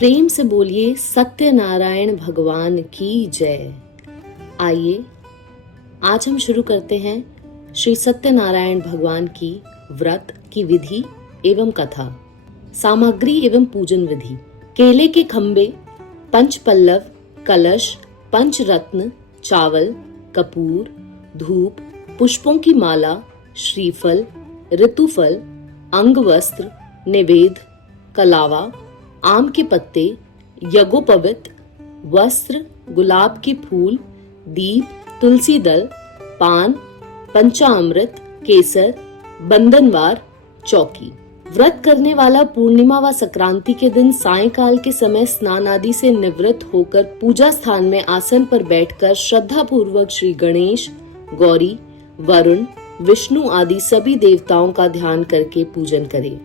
प्रेम से बोलिए सत्यनारायण भगवान की जय। आइए आज हम शुरू करते हैं श्री सत्यनारायण भगवान की व्रत की विधि एवं कथा। सामग्री एवं पूजन विधि। केले के खंबे, पंचपल्लव, कलश, पंचरत्न, चावल, कपूर, धूप, पुष्पों की माला, श्रीफल, ऋतुफल, अंगवस्त्र, निवेद, कलावा, आम के पत्ते, यज्ञोपवीत, वस्त्र, गुलाब के फूल, दीप, तुलसी दल, पान, पंचामृत, केसर, बंधनवार, चौकी। व्रत करने वाला पूर्णिमा व संक्रांति के दिन सायंकाल के समय स्नान आदि से निवृत्त होकर पूजा स्थान में आसन पर बैठकर श्रद्धा पूर्वक श्री गणेश, गौरी, वरुण, विष्णु आदि सभी देवताओं का ध्यान करके पूजन करे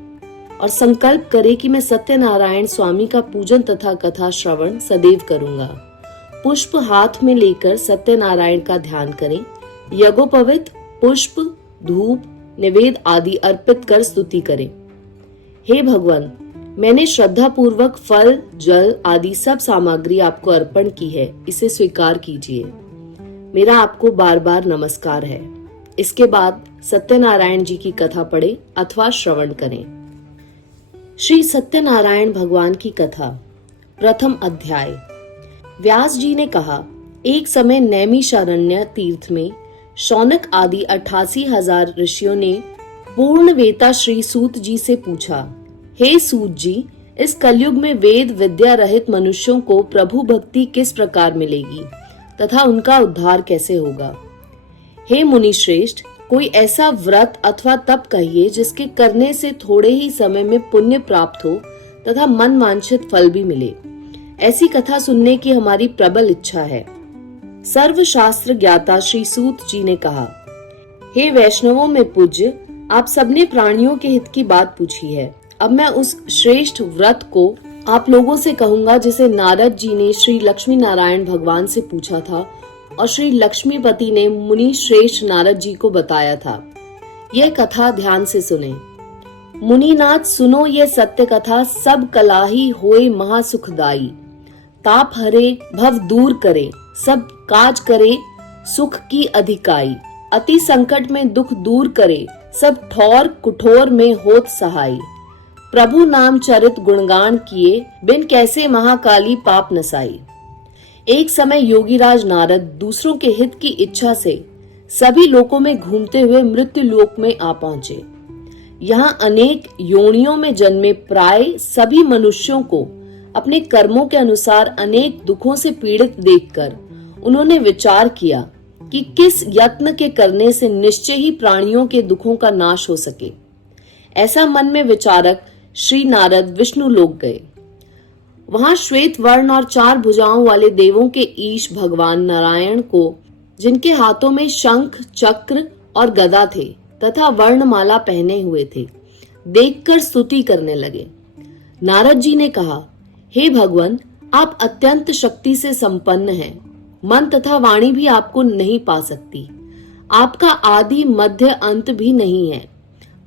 और संकल्प करे कि मैं सत्यनारायण स्वामी का पूजन तथा कथा श्रवण सदैव करूंगा। पुष्प हाथ में लेकर सत्यनारायण का ध्यान करें। यज्ञोपवीत, पुष्प, धूप, निवेद आदि अर्पित कर स्तुति करें। हे भगवान, मैंने श्रद्धा पूर्वक फल, जल आदि सब सामग्री आपको अर्पण की है, इसे स्वीकार कीजिए। मेरा आपको बार बार नमस्कार है। इसके बाद सत्यनारायण जी की कथा पढ़े अथवा श्रवण करें। श्री सत्यनारायण भगवान की कथा। प्रथम अध्याय। व्यास जी ने कहा, एक समय नैमिषारण्य तीर्थ में शौनक आदि 88,000 ऋषियों ने पूर्णवेता श्री सूत जी से पूछा, हे सूत जी, इस कलयुग में वेद विद्या रहित मनुष्यों को प्रभु भक्ति किस प्रकार मिलेगी तथा उनका उद्धार कैसे होगा? हे मुनि श्रेष्ठ, कोई ऐसा व्रत अथवा तप कहिए जिसके करने से थोड़े ही समय में पुण्य प्राप्त हो तथा मन वांछित फल भी मिले। ऐसी कथा सुनने की हमारी प्रबल इच्छा है। सर्वशास्त्र ज्ञाता श्री सूत जी ने कहा, हे वैष्णवों में पूज्य, आप सबने प्राणियों के हित की बात पूछी है। अब मैं उस श्रेष्ठ व्रत को आप लोगों से कहूंगा जिसे नारद जी ने श्री लक्ष्मी नारायण भगवान से पूछा था और श्री लक्ष्मीपति ने मुनि श्रेष्ठ नारद जी को बताया था। यह कथा ध्यान से सुने। मुनिनाथ सुनो ये सत्य कथा, सब कलाही होए महासुखदाई। ताप हरे भव दूर करे, सब काज करे सुख की अधिकाई। अति संकट में दुख दूर करे, सब ठौर कुठोर में होत सहाय। प्रभु नाम चरित गुणगान किए, बिन कैसे महाकाली पाप नसाई। एक समय योगीराज नारद दूसरों के हित की इच्छा से सभी लोकों में घूमते हुए मृत्यु लोक में आ पहुंचे। यहाँ अनेक योनियों में जन्मे प्राय सभी मनुष्यों को अपने कर्मों के अनुसार अनेक दुखों से पीड़ित देखकर उन्होंने विचार किया कि किस यत्न के करने से निश्चय ही प्राणियों के दुखों का नाश हो सके। ऐसा मन में विचारक श्री नारद विष्णु लोक गए। वहां श्वेत वर्ण और 4 भुजाओं वाले देवों के ईश भगवान नारायण को, जिनके हाथों में शंख, चक्र और गदा थे तथा वर्णमाला पहने हुए थे, देखकर स्तुति करने लगे। नारद जी ने कहा, हे भगवान, आप अत्यंत शक्ति से संपन्न हैं। मन तथा वाणी भी आपको नहीं पा सकती। आपका आदि मध्य अंत भी नहीं है।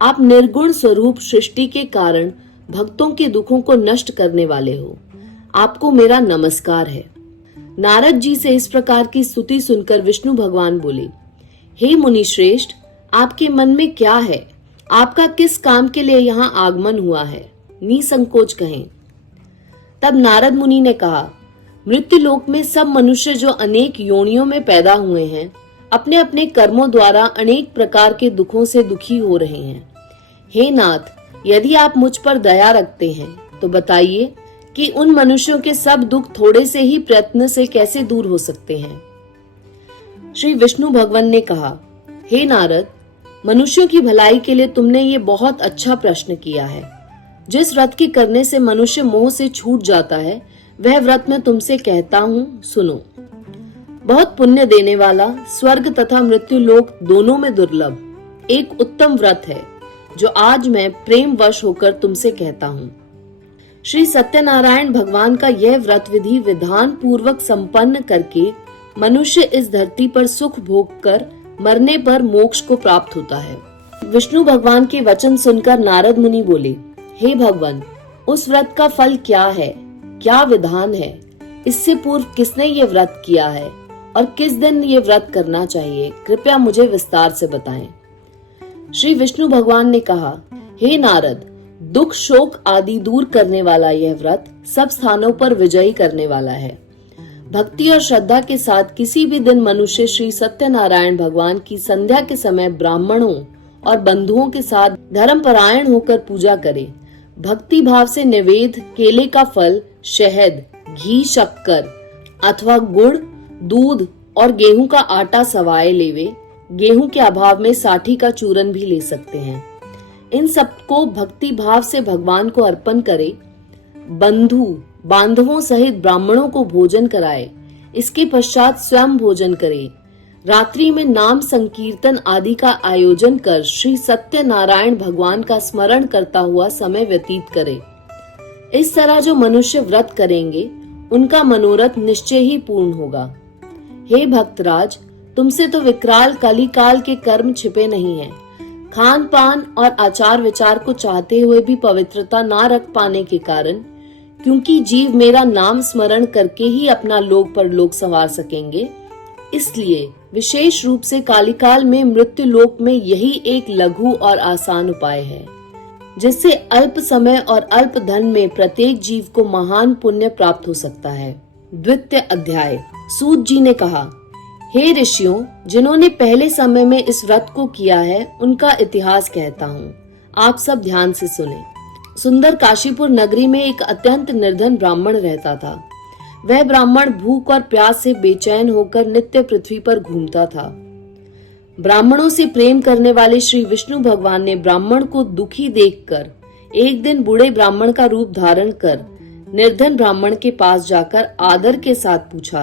आप निर्गुण स्वरूप सृष्टि के कारण भक्तों के दुखों को नष्ट करने वाले हो। आपको मेरा नमस्कार है। नारद जी से इस प्रकार की स्तुति सुनकर विष्णु भगवान बोले, हे मुनि श्रेष्ठ, आपके मन में क्या है? आपका किस काम के लिए यहाँ आगमन हुआ है? निसंकोच कहें। तब नारद मुनि ने कहा, मृत्यु लोक में सब मनुष्य जो अनेक योनियों में पैदा हुए हैं, अपने अपने कर्मों द्वारा अनेक प्रकार के दुखों से दुखी हो रहे हैं। हे नाथ, यदि आप मुझ पर दया रखते हैं तो बताइए कि उन मनुष्यों के सब दुख थोड़े से ही प्रयत्न से कैसे दूर हो सकते हैं। श्री विष्णु भगवान ने कहा, हे नारद, मनुष्यों की भलाई के लिए तुमने ये बहुत अच्छा प्रश्न किया है। जिस व्रत के करने से मनुष्य मोह से छूट जाता है, वह व्रत मैं तुमसे कहता हूँ, सुनो। बहुत पुण्य देने वाला, स्वर्ग तथा मृत्यु लोक दोनों में दुर्लभ एक उत्तम व्रत है, जो आज मैं प्रेम वश होकर तुमसे कहता हूँ। श्री सत्यनारायण भगवान का यह व्रत विधि विधान पूर्वक संपन्न करके मनुष्य इस धरती पर सुख भोग कर मरने पर मोक्ष को प्राप्त होता है। विष्णु भगवान के वचन सुनकर नारद मुनि बोले, हे भगवान, उस व्रत का फल क्या है? क्या विधान है, इससे पूर्व किसने ये व्रत किया है और किस दिन ये व्रत करना चाहिए, कृपया मुझे विस्तार से बताएं। श्री विष्णु भगवान ने कहा, हे नारद, दुख शोक आदि दूर करने वाला यह व्रत सब स्थानों पर विजयी करने वाला है। भक्ति और श्रद्धा के साथ किसी भी दिन मनुष्य श्री सत्यनारायण भगवान की संध्या के समय ब्राह्मणों और बंधुओं के साथ धर्मपरायण होकर पूजा करे। भक्ति भाव से निवेद, केले का फल, शहद, घी, शक्कर अथवा गुड़, दूध और गेहूं का आटा सवाए लेवे। गेहूं के अभाव में साठी का चूरन भी ले सकते हैं। इन सबको भक्ति भाव से भगवान को अर्पण करे। बंधु बांधवों सहित ब्राह्मणों को भोजन कराए। इसके पश्चात स्वयं भोजन करे। रात्रि में नाम संकीर्तन आदि का आयोजन कर श्री सत्यनारायण भगवान का स्मरण करता हुआ समय व्यतीत करे। इस तरह जो मनुष्य व्रत करेंगे उनका मनोरथ निश्चय ही पूर्ण होगा। हे भक्तराज, तुमसे तो विकराल कलिकाल के कर्म छिपे नहीं हैं। खान पान और आचार विचार को चाहते हुए भी पवित्रता ना रख पाने के कारण, क्योंकि जीव मेरा नाम स्मरण करके ही अपना लोक परलोक संवार सकेंगे, इसलिए विशेष रूप से कालिकाल में मृत्यु लोक में यही एक लघु और आसान उपाय है, जिससे अल्प समय और अल्प धन में प्रत्येक जीव को महान पुण्य प्राप्त हो सकता है। द्वितीय अध्याय। सूत जी ने कहा, हे ऋषियों, जिन्होंने पहले समय में इस व्रत को किया है उनका इतिहास कहता हूँ, आप सब ध्यान से सुने। सुंदर काशीपुर नगरी में एक अत्यंत निर्धन ब्राह्मण रहता था। वह ब्राह्मण भूख और प्यास से बेचैन होकर नित्य पृथ्वी पर घूमता था। ब्राह्मणों से प्रेम करने वाले श्री विष्णु भगवान ने ब्राह्मण को दुखी देखकर एक दिन बूढ़े ब्राह्मण का रूप धारण कर निर्धन ब्राह्मण के पास जाकर आदर के साथ पूछा,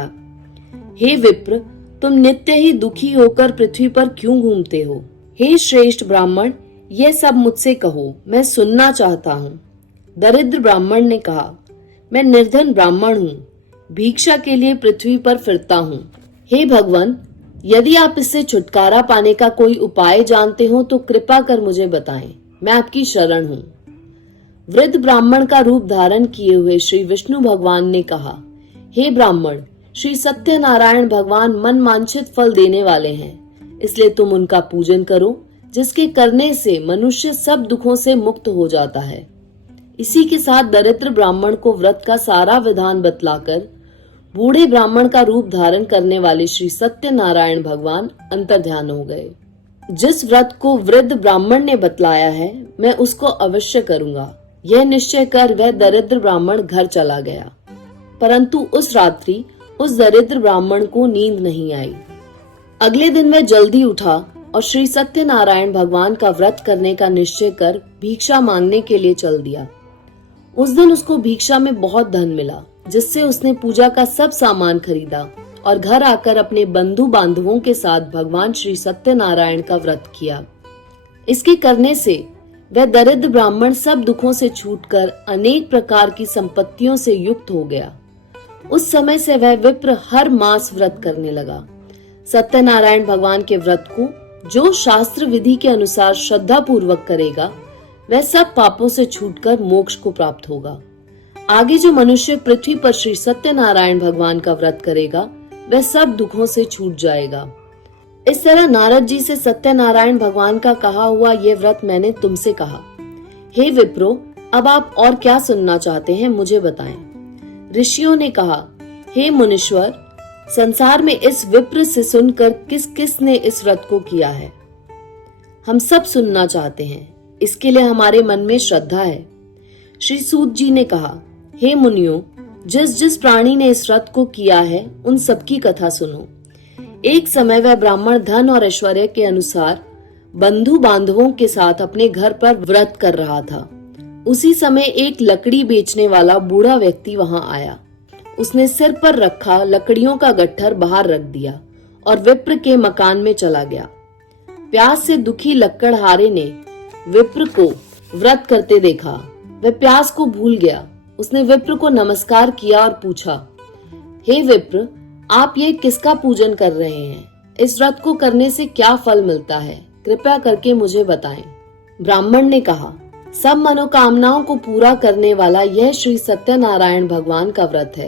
हे विप्र, तुम नित्य ही दुखी होकर पृथ्वी पर क्यों घूमते हो? हे श्रेष्ठ ब्राह्मण, यह सब मुझसे कहो, मैं सुनना चाहता हूँ। दरिद्र ब्राह्मण ने कहा, मैं निर्धन ब्राह्मण हूँ, भिक्षा के लिए पृथ्वी पर फिरता हूँ। हे भगवान, यदि आप इससे छुटकारा पाने का कोई उपाय जानते हो तो कृपा कर मुझे बताएं, मैं आपकी शरण हूँ। वृद्ध ब्राह्मण का रूप धारण किए हुए श्री विष्णु भगवान ने कहा, हे ब्राह्मण, श्री सत्यनारायण भगवान मन वांछित फल देने वाले हैं, इसलिए तुम उनका पूजन करो, जिसके करने से मनुष्य सब दुखों से मुक्त हो जाता है। इसी के साथ दरिद्र ब्राह्मण को व्रत का सारा विधान बतलाकर बूढ़े ब्राह्मण का रूप धारण करने वाले श्री सत्यनारायण भगवान अंतर्ध्यान हो गए। जिस व्रत को वृद्ध ब्राह्मण ने बतलाया है, मैं उसको अवश्य करूंगा, यह निश्चय कर वह दरिद्र ब्राह्मण घर चला गया। परंतु उस रात्रि उस दरिद्र ब्राह्मण को नींद नहीं आई। अगले दिन वह जल्दी उठा और श्री सत्यनारायण भगवान का व्रत करने का निश्चय कर भिक्षा मांगने के लिए चल दिया। उस दिन उसको भिक्षा में बहुत धन मिला, जिससे उसने पूजा का सब सामान खरीदा और घर आकर अपने बंधु बांधवों के साथ भगवान श्री सत्यनारायण का व्रत किया। इसके करने से वह दरिद्र ब्राह्मण सब दुखों से छूटकर अनेक प्रकार की संपत्तियों से युक्त हो गया। उस समय से वह विप्र हर मास व्रत करने लगा। सत्यनारायण भगवान के व्रत को जो शास्त्र विधि के अनुसार श्रद्धा पूर्वक करेगा, वह सब पापों से छूटकर मोक्ष को प्राप्त होगा। आगे जो मनुष्य पृथ्वी पर श्री सत्यनारायण भगवान का व्रत करेगा, वह सब दुखों से छूट जाएगा। इस तरह नारद जी से सत्यनारायण भगवान का कहा हुआ यह व्रत मैंने तुमसे कहा। हे विप्रो, अब आप और क्या सुनना चाहते हैं, मुझे बताएं। ऋषियों ने कहा, हे मुनीश्वर, संसार में इस विप्र से सुनकर किस किस ने इस व्रत को किया है, हम सब सुनना चाहते हैं। इसके लिए हमारे मन में श्रद्धा है। श्री सूत जी ने कहा, हे मुनियों, जिस जिस प्राणी ने इस व्रत को किया है उन सबकी कथा सुनो। एक समय वह ब्राह्मण धन और ऐश्वर्य के अनुसार बंधु बांधवों के साथ अपने घर पर व्रत कर रहा था। उसी समय एक लकड़ी बेचने वाला बूढ़ा व्यक्ति वहां आया। उसने सिर पर रखा लकड़ियों का गट्ठर बाहर रख दिया और विप्र के मकान में चला गया। प्यास से दुखी लक्कड़हारे ने विप्र को व्रत करते देखा। वह प्यास को भूल गया। उसने विप्र को नमस्कार किया और पूछा, हे विप्र, आप ये किसका पूजन कर रहे हैं? इस व्रत को करने से क्या फल मिलता है? कृपया करके मुझे बताएं। ब्राह्मण ने कहा, सब मनोकामनाओं को पूरा करने वाला यह श्री सत्यनारायण भगवान का व्रत है।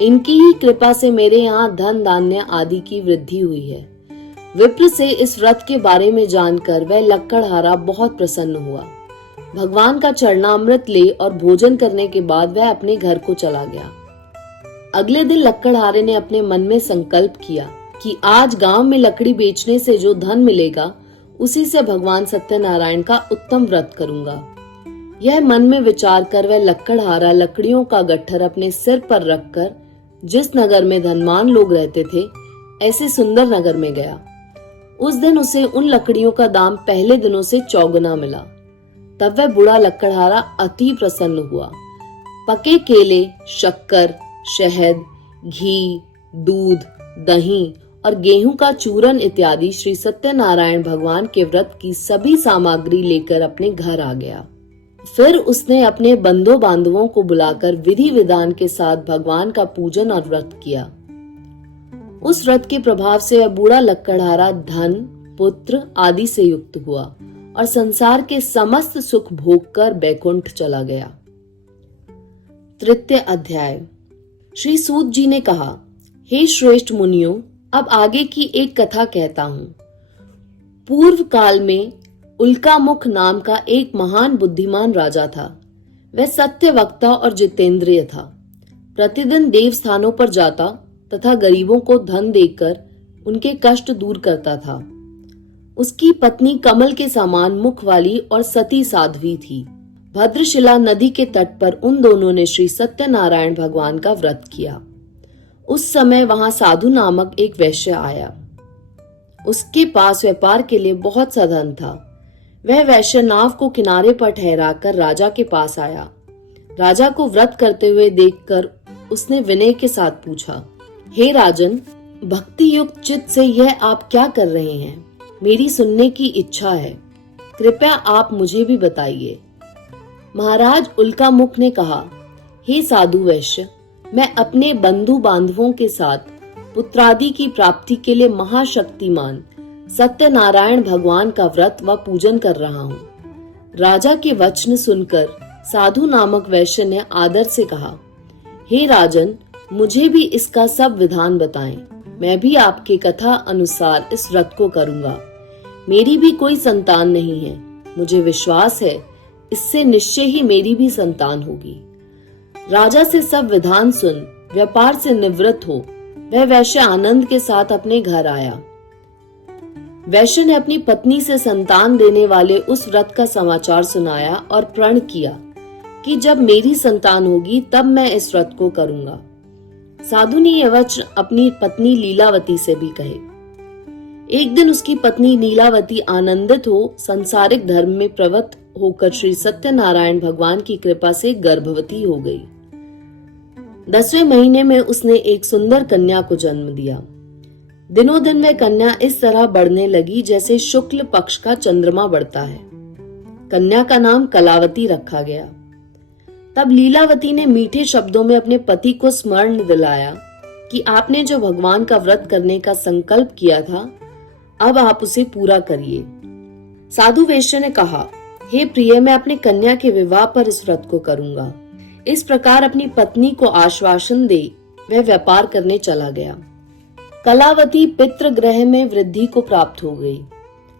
इनकी ही कृपा से मेरे यहाँ धन धान्य आदि की वृद्धि हुई है। विप्र से इस व्रत के बारे में जानकर वह लक्कड़हारा बहुत प्रसन्न हुआ। भगवान का चरणामृत ले और भोजन करने के बाद वह अपने घर को चला गया। अगले दिन लक्कड़हारे ने अपने मन में संकल्प किया कि आज गांव में लकड़ी बेचने से जो धन मिलेगा उसी से भगवान सत्यनारायण का उत्तम व्रत करूंगा। यह मन में विचार कर वह लक्कड़हारा लकड़ियों का गट्ठर अपने सिर पर रखकर जिस नगर में धनवान लोग रहते थे ऐसे सुंदर नगर में गया। उस दिन उसे उन लकड़ियों का दाम पहले दिनों से चौगुना मिला। तब वह बूढ़ा लक्कड़हारा अति प्रसन्न हुआ। पके केले, शक्कर, शहद, घी, दूध, दही और गेहूं का चूरन इत्यादि श्री सत्यनारायण भगवान के व्रत की सभी सामग्री लेकर अपने घर आ गया। फिर उसने अपने बंधु बांधवों को बुलाकर विधि विधान के साथ भगवान का पूजन और व्रत किया। उस व्रत के प्रभाव से वह बूढ़ा लक्कड़हारा धन, पुत्र आदि से युक्त हुआ और संसार के समस्त सुख भोग कर बैकुंठ चला गया। तृतीय अध्याय। श्री सूत जी ने कहा, हे श्रेष्ठ मुनियों, अब आगे की एक कथा कहता हूं। पूर्व काल में उल्कामुख नाम का एक महान बुद्धिमान राजा था। वह सत्य वक्ता और जितेंद्रिय था। प्रतिदिन देव स्थानों पर जाता तथा गरीबों को धन देकर उनके कष्ट दूर करता था। उसकी पत्नी कमल के समान मुख वाली और सती साध्वी थी। भद्रशिला नदी के तट पर उन दोनों ने श्री सत्यनारायण भगवान का व्रत किया। उस समय वहां साधु नामक एक वैश्य आया। उसके पास व्यापार के लिए बहुत सा धन था। वह वैश्य नाव को किनारे पर ठहराकर राजा के पास आया। राजा को व्रत करते हुए देखकर उसने विनय के साथ पूछा, हे राजन, भक्ति युक्त चित्त से यह आप क्या कर रहे हैं? मेरी सुनने की इच्छा है, कृपया आप मुझे भी बताइए। महाराज उल्कामुख ने कहा, हे साधु वैश्य, मैं अपने बंधु बांधवों के साथ पुत्रादि की प्राप्ति के लिए महाशक्तिमान सत्यनारायण भगवान का व्रत व पूजन कर रहा हूँ। राजा के वचन सुनकर साधु नामक वैश्य ने आदर से कहा, हे राजन, मुझे भी इसका सब विधान बताएं। मैं भी आपके कथा अनुसार इस व्रत को करूंगा। मेरी भी कोई संतान नहीं है। मुझे विश्वास है इससे निश्चय ही मेरी भी संतान होगी। राजा से सब विधान सुन व्यापार से निवृत्त हो वह वैश्य आनंद के साथ अपने घर आया। वैश्य ने अपनी पत्नी से संतान देने वाले उस व्रत का समाचार सुनाया और प्रण किया कि जब मेरी संतान होगी तब मैं इस व्रत को करूंगा। साधु ने यह वचन अपनी पत्नी लीलावती से भी कहे। एक दिन उसकी पत्नी नीलावती आनंदित हो सांसारिक धर्म में प्रवृत्त होकर श्री सत्यनारायण भगवान की कृपा से गर्भवती हो गई। 10वें महीने में उसने एक सुंदर कन्या को जन्म दिया। दिनों दिन वह कन्या इस तरह बढ़ने लगी जैसे शुक्ल पक्ष का चंद्रमा बढ़ता है। कन्या का नाम कलावती रखा गया। तब लीलावती ने मीठे शब्दों में अपने पति को स्मरण दिलाया कि आपने जो भगवान का व्रत करने का संकल्प किया था, अब आप उसे पूरा करिए। साधु वैश्य ने कहा, हे प्रिय, मैं अपने कन्या के विवाह पर इस व्रत को करूंगा। इस प्रकार अपनी पत्नी को आश्वासन दे वह व्यापार करने चला गया। कलावती पितृगृह में वृद्धि को प्राप्त हो गई।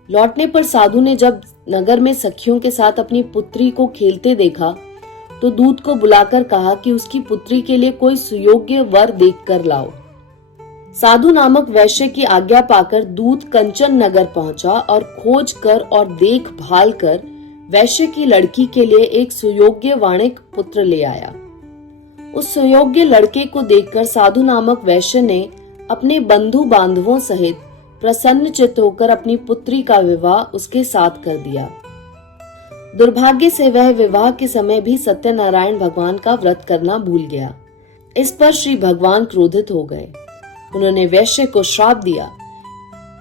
लौटने पर साधु ने जब नगर में सखियों के साथ अपनी पुत्री को खेलते देखा तो दूत को बुलाकर कहा कि उसकी पुत्री के लिए कोई सुयोग्य वर देखकर लाओ। साधु नामक वैश्य की आज्ञा पाकर दूत कंचन नगर पहुंचा और खोज कर और देखभाल कर वैश्य की लड़की के लिए एक सुयोग्य वाणिक पुत्र ले आया। उस सुयोग्य लड़के को देखकर साधु नामक वैश्य ने अपने बंधु बांधवों सहित प्रसन्न चित्त होकर अपनी पुत्री का विवाह उसके साथ कर दिया। दुर्भाग्य से वह विवाह के समय भी सत्यनारायण भगवान का व्रत करना भूल गया। इस पर श्री भगवान क्रोधित हो गए। उन्होंने वैश्य को श्राप दिया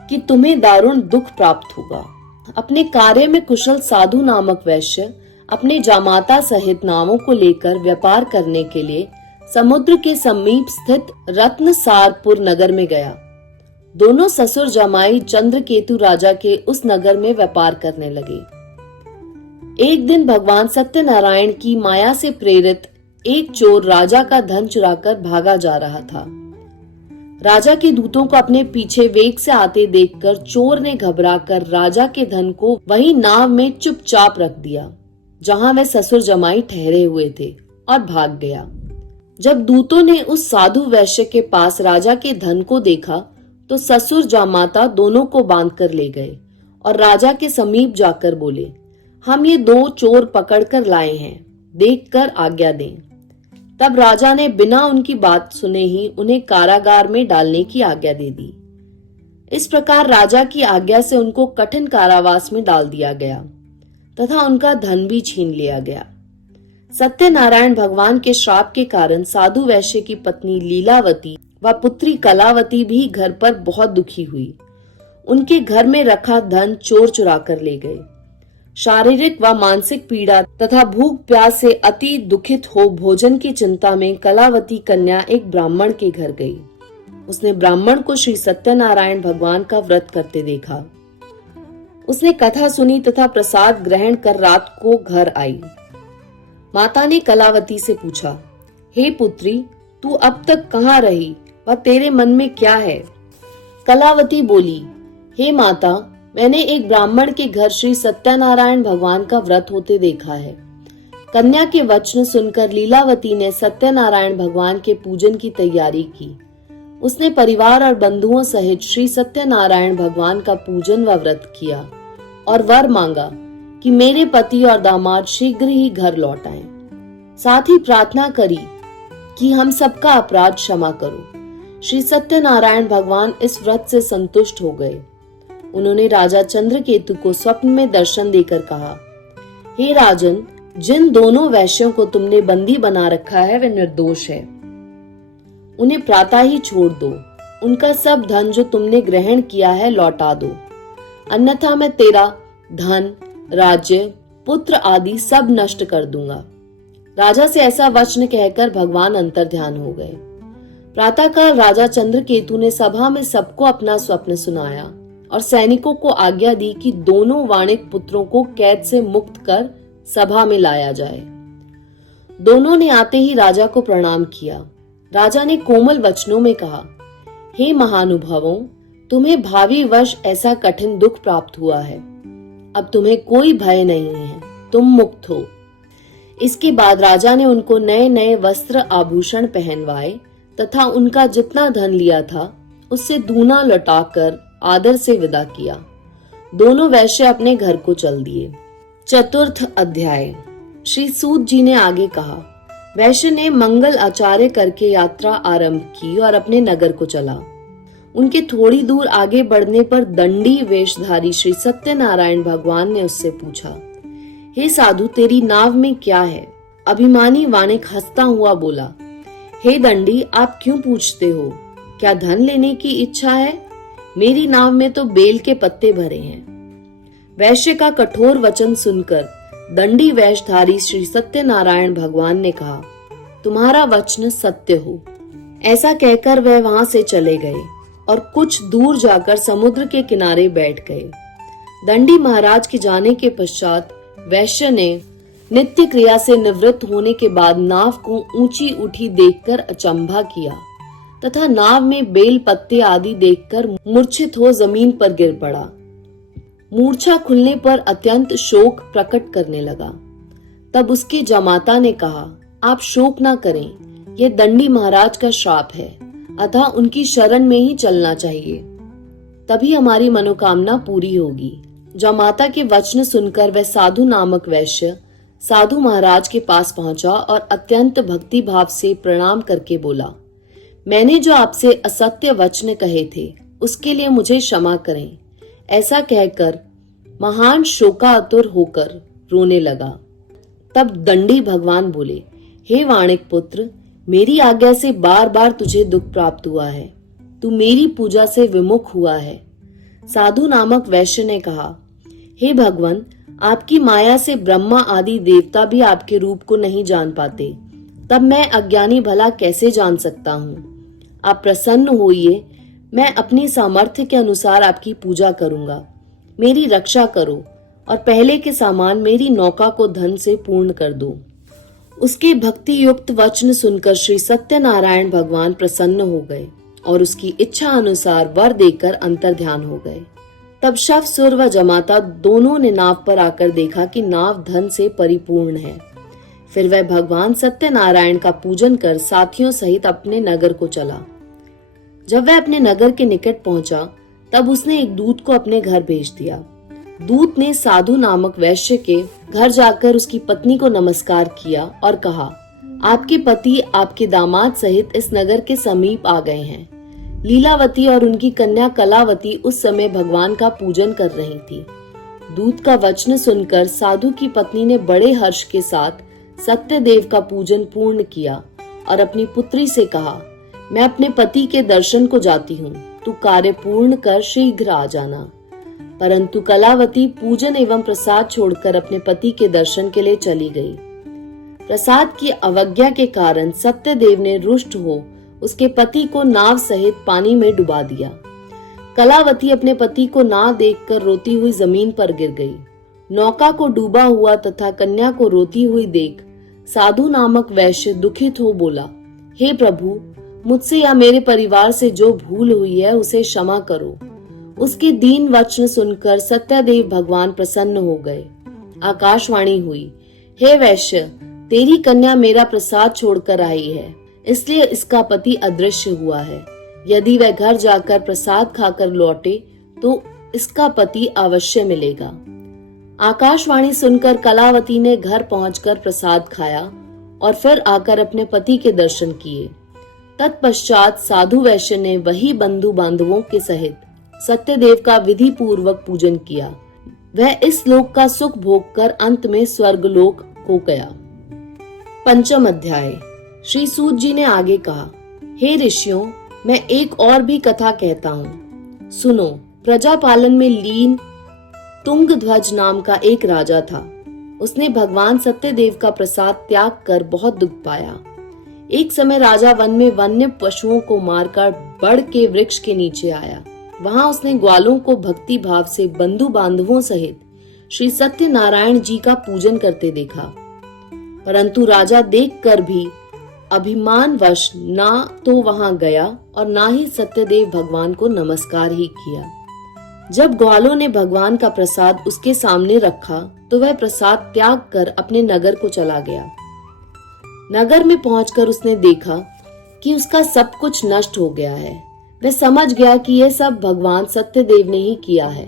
कि तुम्हें दारुण दुख प्राप्त होगा। अपने कार्य में कुशल साधु नामक वैश्य अपने जामाता सहित नावों को लेकर व्यापार करने के लिए समुद्र के समीप स्थित रत्नसारपुर नगर में गया। दोनों ससुर जमाई चंद्रकेतु राजा के उस नगर में व्यापार करने लगे। एक दिन भगवान सत्यनारायण की माया से प्रेरित एक चोर राजा का धन चुराकर भागा जा रहा था। राजा के दूतों को अपने पीछे वेग से आते देखकर चोर ने घबराकर राजा के धन को वही नाव में चुपचाप रख दिया जहां वह ससुर जमाई ठहरे हुए थे और भाग गया। जब दूतों ने उस साधु वैश्य के पास राजा के धन को देखा तो ससुर जामाता दोनों को बांध कर ले गए और राजा के समीप जाकर बोले, हम ये 2 चोर पकड़कर लाए हैं, देखकर आज्ञा दें। तब राजा ने बिना उनकी बात सुने ही उन्हें कारागार में डालने की आज्ञा दे दी। इस प्रकार राजा की आज्ञा से उनको कठिन कारावास में डाल दिया गया तथा उनका धन भी छीन लिया गया। सत्यनारायण भगवान के श्राप के कारण साधु वैश्य की पत्नी लीलावती व पुत्री कलावती भी घर पर बहुत दुखी हुई। उनके घर में रखा धन चोर चुरा कर ले गए। शारीरिक व मानसिक पीड़ा तथा भूख प्यास से अति दुखित हो भोजन की चिंता में कलावती कन्या एक ब्राह्मण के घर गई। उसने ब्राह्मण को श्री सत्यनारायण भगवान का व्रत करते देखा। उसने कथा सुनी तथा प्रसाद ग्रहण कर रात को घर आई। माता ने कलावती से पूछा, हे पुत्री, तू अब तक कहाँ रही व तेरे मन में क्या है? कलावती बोली, हे माता, मैंने एक ब्राह्मण के घर श्री सत्यनारायण भगवान का व्रत होते देखा है। कन्या के वचन सुनकर लीलावती ने सत्यनारायण भगवान के पूजन की तैयारी की। उसने परिवार और बंधुओं सहित श्री सत्यनारायण भगवान का पूजन व व्रत किया और वर मांगा कि मेरे पति और दामाद शीघ्र ही घर लौट आएं। साथ ही प्रार्थना करी कि हम सबका अपराध क्षमा करो। श्री सत्यनारायण भगवान इस व्रत से संतुष्ट हो गए। उन्होंने राजा चंद्रकेतु को स्वप्न में दर्शन देकर कहा, हे राजन, जिन दोनों वैश्यों को तुमने बंदी बना रखा है वे निर्दोष है। उन्हें प्रातः ही छोड़ दो। उनका सब धन जो तुमने ग्रहण किया है लौटा दो, अन्यथा मैं तेरा धन, राज्य, पुत्र आदि सब नष्ट कर दूंगा। राजा से ऐसा वचन कहकर भगवान अंतर्ध्यान हो गए। प्रातःकाल राजा चंद्रकेतु ने सभा में सबको अपना स्वप्न सुनाया और सैनिकों को आज्ञा दी कि दोनों वाणिक पुत्रों को कैद से मुक्त कर सभा में लाया जाए। दोनों ने आते ही राजा को प्रणाम किया। राजा ने कोमल वचनों में कहा, हे महानुभावों, तुम्हें भावी वर्ष ऐसा कठिन दुख प्राप्त हुआ है। अब तुम्हें कोई भय नहीं है, तुम मुक्त हो। इसके बाद राजा ने उनको नए नए वस्त्र आभूषण पहनवाए तथा उनका जितना धन लिया था उससे दूना लौटाकर आदर से विदा किया। दोनों वैश्य अपने घर को चल दिए। चतुर्थ अध्याय। श्री सूत जी ने आगे कहा, वैश्य ने मंगल आचार्य करके यात्रा आरंभ की और अपने नगर को चला। उनके थोड़ी दूर आगे बढ़ने पर दंडी वेशधारी श्री सत्यनारायण भगवान ने उससे पूछा, हे साधु, तेरी नाव में क्या है? अभिमानी वाणिक हंसता हुआ बोला, हे दंडी, आप क्यों पूछते हो? क्या धन लेने की इच्छा है? मेरी नाव में तो बेल के पत्ते भरे हैं। वैश्य का कठोर वचन सुनकर दंडी वेशधारी श्री सत्यनारायण भगवान ने कहा, तुम्हारा वचन सत्य हो। ऐसा कहकर वह वहां से चले गए और कुछ दूर जाकर समुद्र के किनारे बैठ गए। दंडी महाराज के जाने के पश्चात वैश्य ने नित्य क्रिया से निवृत्त होने के बाद नाव को ऊंची उठी देखकर अचंभा किया तथा नाव में बेल पत्ते आदि देखकर मूर्छित हो जमीन पर गिर पड़ा। मूर्छा खुलने पर अत्यंत शोक प्रकट करने लगा। तब उसके जमाता ने कहा, आप शोक न करें, यह दंडी महाराज का श्राप है, अतः उनकी शरण में ही चलना चाहिए, तभी हमारी मनोकामना पूरी होगी। जमाता के वचन सुनकर वह साधु नामक वैश्य साधु महाराज के पास पहुंचा और अत्यंत भक्ति भाव से प्रणाम करके बोला, मैंने जो आपसे असत्य वचन कहे थे उसके लिए मुझे क्षमा करें। ऐसा कहकर महान शोकातुर होकर रोने लगा। तब दंडी भगवान बोले, हे वाणिक पुत्र, मेरी आज्ञा से बार बार तुझे दुख प्राप्त हुआ है, तू मेरी पूजा से विमुख हुआ है। साधु नामक वैश्य ने कहा, हे भगवान, आपकी माया से ब्रह्मा आदि देवता भी आपके रूप को नहीं जान पाते, तब मैं अज्ञानी भला कैसे जान सकता हूँ? आप प्रसन्न होइए, मैं अपनी सामर्थ्य के अनुसार आपकी पूजा करूंगा। मेरी रक्षा करो और पहले के समान मेरी नौका को धन से पूर्ण कर दो। उसके भक्ति युक्त वचन सुनकर श्री सत्यनारायण भगवान प्रसन्न हो गए और उसकी इच्छा अनुसार वर देकर अंतर्ध्यान हो गए। तब शव सुर व जमाता दोनों ने नाव पर आकर देखा कि नाव धन से परिपूर्ण है। फिर वह भगवान सत्यनारायण का पूजन कर साथियों सहित अपने नगर को चला। जब वह अपने नगर के निकट पहुंचा तब उसने एक दूत को अपने घर भेज दिया। दूत ने साधु नामक वैश्य के घर जाकर उसकी पत्नी को नमस्कार किया और कहा, आपके पति आपके दामाद सहित इस नगर के समीप आ गए हैं। लीलावती और उनकी कन्या कलावती उस समय भगवान का पूजन कर रही थी। दूत का वचन सुनकर साधु की पत्नी ने बड़े हर्ष के साथ सत्यदेव का पूजन पूर्ण किया और अपनी पुत्री से कहा, मैं अपने पति के दर्शन को जाती हूँ, तू कार्य पूर्ण कर शीघ्र आ जाना। परंतु कलावती पूजन एवं प्रसाद छोड़कर अपने पति के दर्शन के लिए चली गई। प्रसाद की अवज्ञा के कारण सत्यदेव ने रुष्ट हो उसके पति को नाव सहित पानी में डुबा दिया। कलावती अपने पति को ना देखकर रोती हुई जमीन पर गिर गई। नौका को डूबा हुआ तथा कन्या को रोती हुई देख साधु नामक वैश्य दुखित हो बोला, हे प्रभु, मुझसे या मेरे परिवार से जो भूल हुई है उसे क्षमा करो। उसके दीन वचन सुनकर सत्यदेव भगवान प्रसन्न हो गए। आकाशवाणी हुई, हे वैश्य, तेरी कन्या मेरा प्रसाद छोड़कर आई है, इसलिए इसका पति अदृश्य हुआ है। यदि वह घर जाकर प्रसाद खाकर लौटे तो इसका पति अवश्य मिलेगा। आकाशवाणी सुनकर कलावती ने घर पहुंचकर प्रसाद खाया और फिर आकर अपने पति के दर्शन किए। तत्पश्चात साधु वैश्य ने वही बंधु बांधवों के सहित सत्यदेव का विधि पूर्वक पूजन किया। वह इस लोक का सुख भोग कर अंत में स्वर्गलोक को गया। पंचम अध्याय। श्री सूत जी ने आगे कहा, हे ऋषियों, मैं एक और भी कथा कहता हूँ, सुनो। प्रजा पालन में लीन तुंगध्वज नाम का एक राजा था। उसने भगवान सत्यदेव का प्रसाद त्याग कर बहुत दुख पाया। एक समय राजा वन में वन्य पशुओं को मारकर बड़ के वृक्ष के नीचे आया। वहां उसने ग्वालों को भक्ति भाव से बंधु बांधवों सहित श्री सत्यनारायण जी का पूजन करते देखा। परंतु राजा देखकर भी अभिमानवश ना तो वहां गया और ना ही सत्यदेव भगवान को नमस्कार ही किया। जब ग्वालों ने भगवान का प्रसाद उसके सामने रखा तो वह प्रसाद त्याग कर अपने नगर को चला गया। नगर में पहुंचकर उसने देखा कि उसका सब कुछ नष्ट हो गया है। वह समझ गया कि यह सब भगवान सत्यदेव ने ही किया है।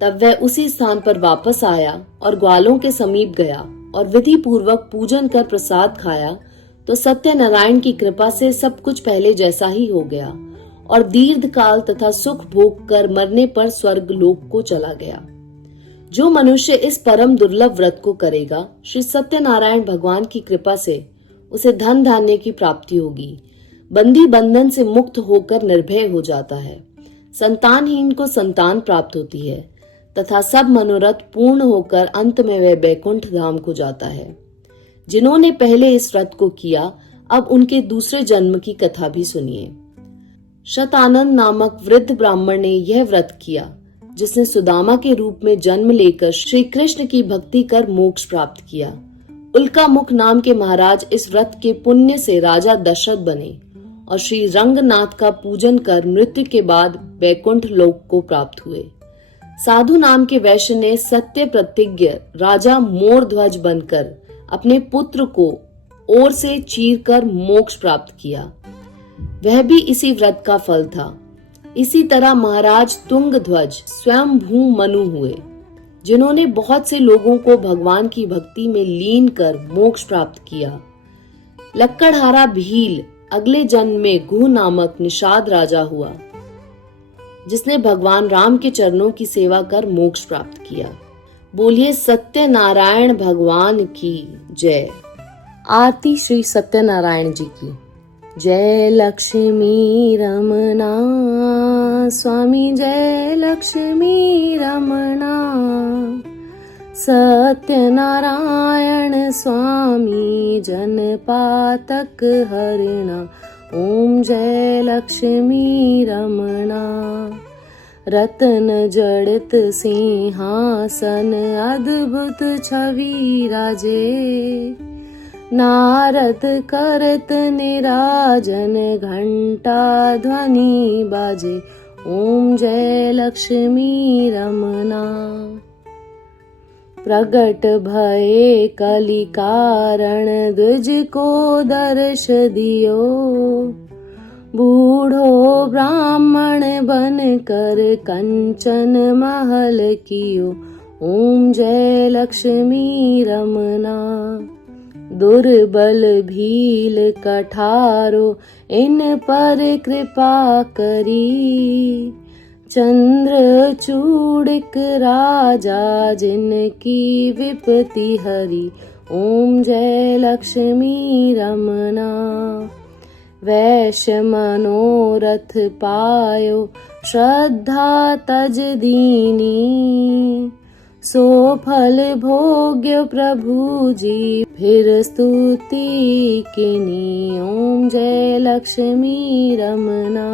तब वह उसी स्थान पर वापस आया और ग्वालों के समीप गया और विधि पूर्वक पूजन कर प्रसाद खाया तो सत्यनारायण की कृपा से सब कुछ पहले जैसा ही हो गया और दीर्घ काल तथा सुख भोग कर मरने पर स्वर्ग लोक को चला गया। जो मनुष्य इस परम दुर्लभ व्रत को करेगा, श्री सत्यनारायण भगवान की कृपा से उसे धन धान्य की प्राप्ति होगी। बंदी बंधन से मुक्त होकर निर्भय हो जाता है। संतानहीन को संतान प्राप्त होती है तथा सब मनोरथ पूर्ण होकर अंत में वह बैकुंठ धाम को जाता है। जिन्होंने पहले इस व्रत को किया, अब उनके दूसरे जन्म की कथा भी सुनिए। शतानंद नामक वृद्ध ब्राह्मण ने यह व्रत किया, जिसने सुदामा के रूप में जन्म लेकर श्री कृष्ण की भक्ति कर मोक्ष प्राप्त किया। उल्का मुख नाम के महाराज इस व्रत के पुण्य से राजा दशरथ बने और श्री रंगनाथ का पूजन कर मृत्यु के बाद बैकुंठ लोक को प्राप्त हुए। साधु नाम के वैश्य ने सत्य प्रतिज्ञ राजा मोरध्वज बनकर अपने पुत्र को ओर से चीर कर मोक्ष प्राप्त किया। वह भी इसी व्रत का फल था। इसी तरह महाराज तुंगध्वज स्वयं भू मनु हुए, जिन्होंने बहुत से लोगों को भगवान की भक्ति में लीन कर मोक्ष प्राप्त किया। लक्कड़हारा भील अगले जन्म में गुह नामक निषाद राजा हुआ, जिसने भगवान राम के चरणों की सेवा कर मोक्ष प्राप्त किया। बोलिए सत्यनारायण भगवान की जय। आरती श्री सत्यनारायण जी की। जय लक्ष्मी रमना स्वामी, जय लक्ष्मी रमना। सत्यनारायण स्वामी जनपातक हरिणा। ओम जय लक्ष्मी रमना। रत्न जड़ित सिंहासन अद्भुत छवि राजे, नारद करत निराजन घंटा ध्वनि बाजे, ओम जय लक्ष्मी रमना। प्रगट भये कलि कारण द्विज को दर्श दियो, बूढ़ो ब्राह्मण बन कर कंचन महल कियो, ओम जय लक्ष्मी रमना। दुर्बल भील कठारो इन पर कृपा करी, चंद्रचूड़िक राजा जिनकी विपत्ति हरी, ओम जय लक्ष्मी रमना। वैश्य मनोरथ पायो श्रद्धा तज दीनी, सो फल भोग्य प्रभु जी फिर स्तुति किनी, ओम जय लक्ष्मी रमना।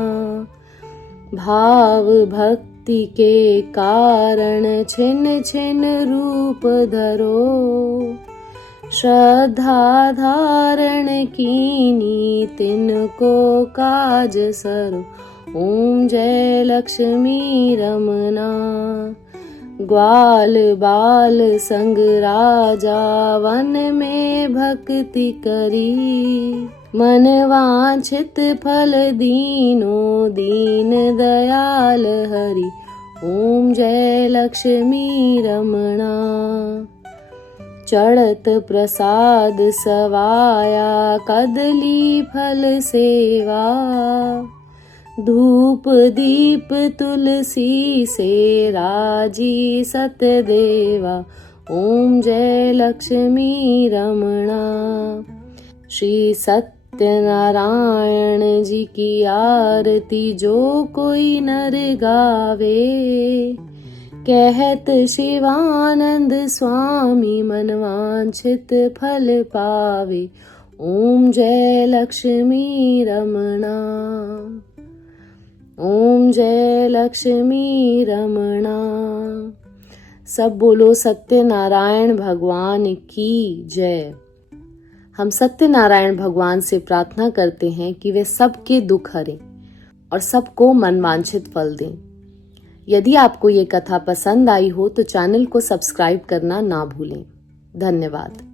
भाव भक्ति के कारण छिन छिन रूप धरो, श्रद्धा धारण कीनी तिनको काज सरो, ओम जय लक्ष्मी रमना। ग्वाल बाल संग राजा वन में भक्ति करी, मन वांछित फल दीनो दीन दयाल हरि, ओम जय लक्ष्मी रमना। चढ़त प्रसाद सवाया कदली फल सेवा, धूप दीप तुलसी से राजी सतदेवा, ओम जय लक्ष्मी रमना। श्री सत्यनारायण जी की आरती जो कोई नर गावे, कहत शिवानंद स्वामी मनवांछित फल पावे, ओम जय लक्ष्मी रमना। ओम जय लक्ष्मी रमना। सब बोलो सत्यनारायण भगवान की जय। हम सत्यनारायण भगवान से प्रार्थना करते हैं कि वे सबके दुख हरें और सबको मनवांछित फल दें। यदि आपको ये कथा पसंद आई हो तो चैनल को सब्सक्राइब करना ना भूलें। धन्यवाद।